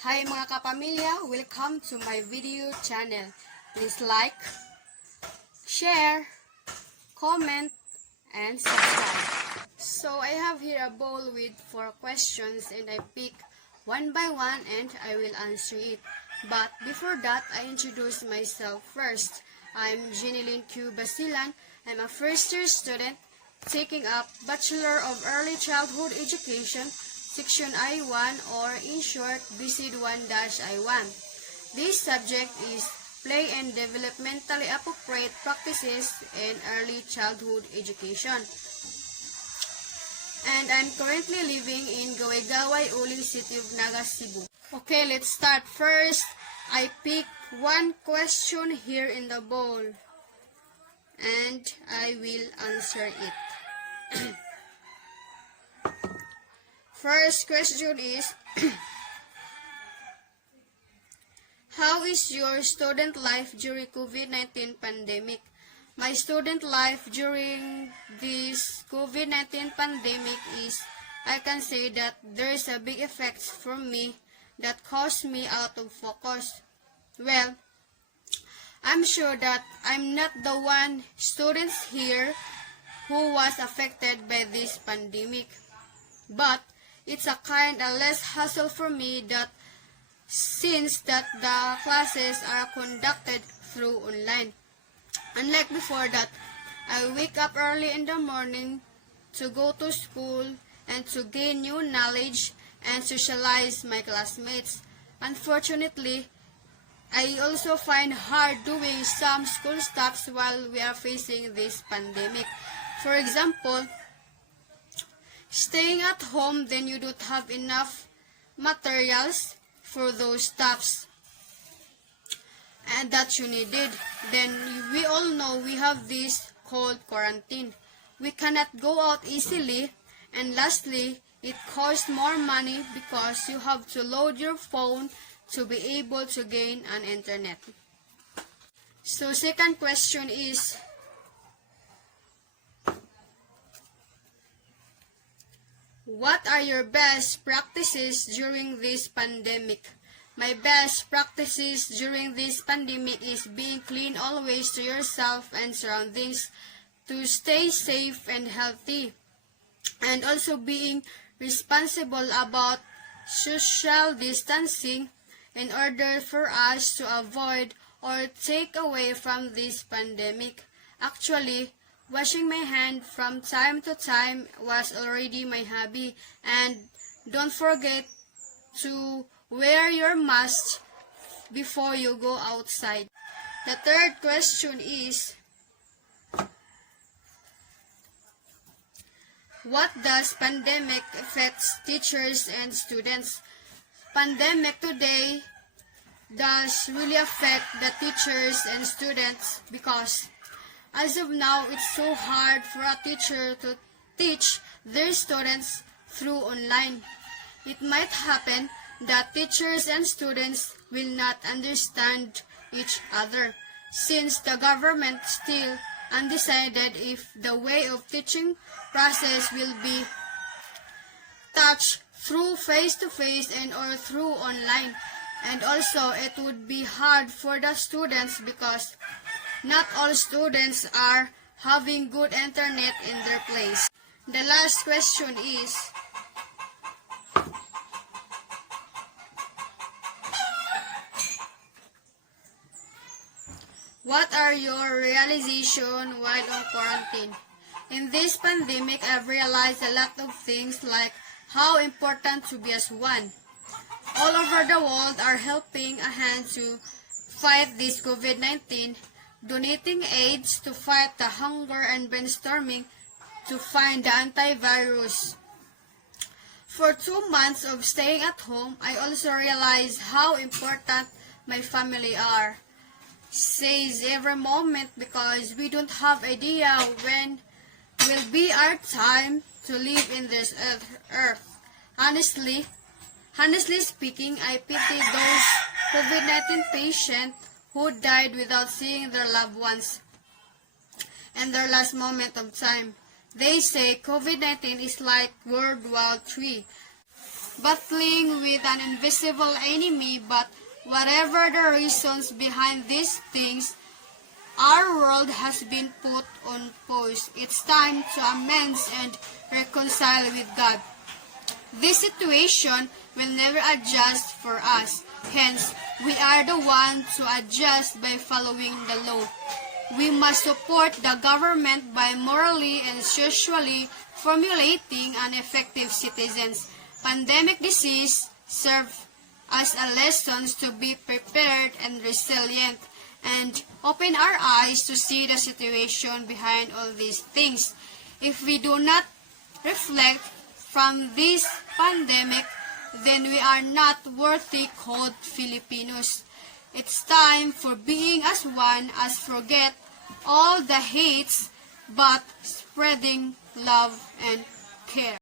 Hi mga kapamilya, welcome to my video channel. Please like, share, comment, and subscribe. So I have here a bowl with 4 questions and I pick one by one and I will answer it. But before that, I introduce myself first. I'm Jeneline Q. Basilan. I'm a first-year student taking up Bachelor of Early Childhood Education, Section I-1 or in short, BSED-1-I-1. This subject is Play and Developmentally Appropriate Practices in Early Childhood Education. And I'm currently living in Gaway-Gaway, Uling City of Naga, Cebu. Okay, let's start. First, I pick one question here in the bowl and I will answer it. First question is, how is your student life during COVID-19 pandemic? My student life during this COVID-19 pandemic is, I can say that there is a big effect from me that caused me out of focus. Well, I'm sure that I'm not the one students here who was affected by this pandemic. But it's a kind of less hassle for me that since that the classes are conducted through online. Unlike before that, I wake up early in the morning to go to school and to gain new knowledge and socialize my classmates. Unfortunately, I also find hard doing some school stuffs while we are facing this pandemic. For example, staying at home, then you don't have enough materials for those stuffs and that you needed. Then we all know we have this called quarantine. We cannot go out easily, and lastly, it costs more money because you have to load your phone to be able to gain an internet. So second question is, what are your best practices during this pandemic? My best practices during this pandemic is being clean always to yourself and surroundings to stay safe and healthy, and also being responsible about social distancing in order for us to avoid or take away from this pandemic. Actually, washing my hand from time to time was already my hobby, and don't forget to wear your mask before you go outside. The third question is, what does pandemic affects teachers and students? Pandemic today does really affect the teachers and students because as of now, it's so hard for a teacher to teach their students through online. It might happen that teachers and students will not understand each other since the government still undecided if the way of teaching process will be touched through face-to-face and or through online. And also, it would be hard for the students because not all students are having good internet in their place. The last question is, what are your realizations while on quarantine? In this pandemic, I've realized a lot of things like how important to be as one. All over the world are helping a hand to fight this COVID-19, donating aids to fight the hunger and brainstorming to find the antivirus. For 2 months of staying at home, I also realized how important my family are. Says every moment because we don't have idea when will be our time to live in this earth. Honestly speaking, I pity those COVID-19 patients who died without seeing their loved ones in their last moment of time. They say COVID-19 is like World War III. battling with an invisible enemy, but whatever the reasons behind these things, our world has been put on pause. It's time to amend and reconcile with God. This situation will never adjust for us. Hence, we are the ones to adjust by following the law. We must support the government by morally and socially formulating an effective citizens. Pandemic disease serve as a lesson to be prepared and resilient, and open our eyes to see the situation behind all these things. If we do not reflect from this pandemic, then we are not worthy called Filipinos. It's time for being as one as forget all the hates, but spreading love and care.